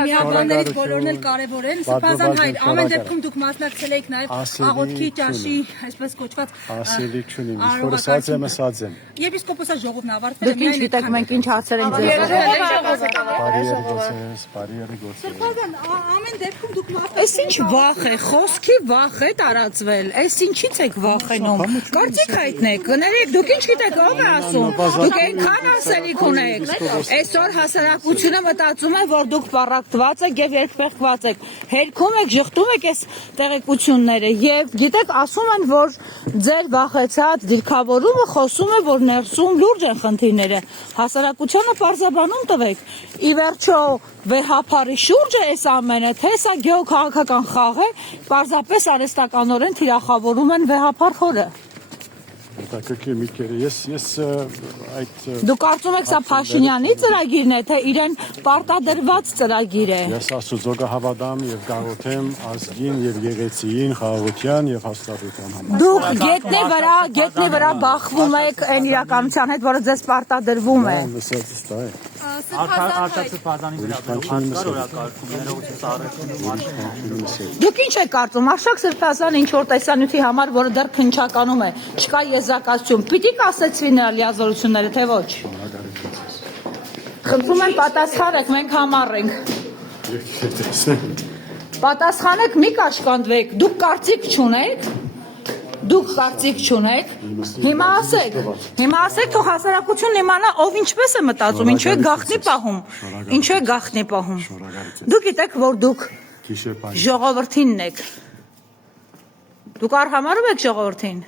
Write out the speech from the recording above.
միաբաններից բոլորն էլ կարևոր են։ Սրբազան հայր, ամեն դեպքում դուք մասնակցել եք նաև աղոթքի ճաշի, այսպես կոչված ասելիք չունիմ, որ սածեմ է սածեմ։ Եպիսկոպոսը ժողովն ավարտվել է։ Դուք ինչ գիտեք, մենք ինչ հարցեր ենք ձեզ։ Սրբազան, ամեն դեպքում դուք Այս ինչ վախ է, խոսքի վախ է տարածվել։ Այս ինչից եք վախենում։ Կարծիք հայտնեք, կներեք, դուք ինչ գիտեք, ով է ասում։ Դուք այնքան ասելիք ունեք։ Այսօր հասարակությունը մտածում է, որ դուք պառակտված եք եւ երկփեղկված եք։ Հերքում եք, ժխտում եք այս տեղեկությունները եւ գիտեք, ասում են, որ ձեր վախեցած դիրքավորումը խոսում է, որ ներսում լուրջ են խնդիրները։ Հասարակությանը պարզաբանում տվեք։ Ի վերջո վեհափարի շուրջը այս ամենը, թե սա գեոքաղաքական խաղ է, պարզապես արհեստականորեն թիրախավորում են վեհափար խորը։ Դուք կարծում եք սա Փաշինյանի ծրագիրն է, թե իրեն պարտադրված ծրագիր է։ Ես Աստծո հավատամ եւ գաղութեմ ազգին եւ եկեղեցին, խաղաղության եւ հաստատության համար։ Դուք գետնի վրա բախվում եք այն իրականության հետ, որը ձեզ պարտադրվում է։ Դուք ինչ եք կարծում, Արշակ Սրբազան ինչ որ տեսանյութի համար, որը դեռ քննչականում է, չկա եզրակացություն, պիտի կասեցվի նրա լիազորությունները, թե ոչ։ Խնդրում եմ պատասխանեք, մենք համառ ենք։ Պատասխանեք, մի կաշկանդվեք, դուք կարծիք չունեք։ Հիմա ասեք, թող հասարակությունն իմանա, ով ինչպես է մտածում, ինչու է գաղտնի պահում։ Դուք գիտեք, որ դուք ժողովրդինն եք։ Դուք արհամարհում եք ժողովրդին։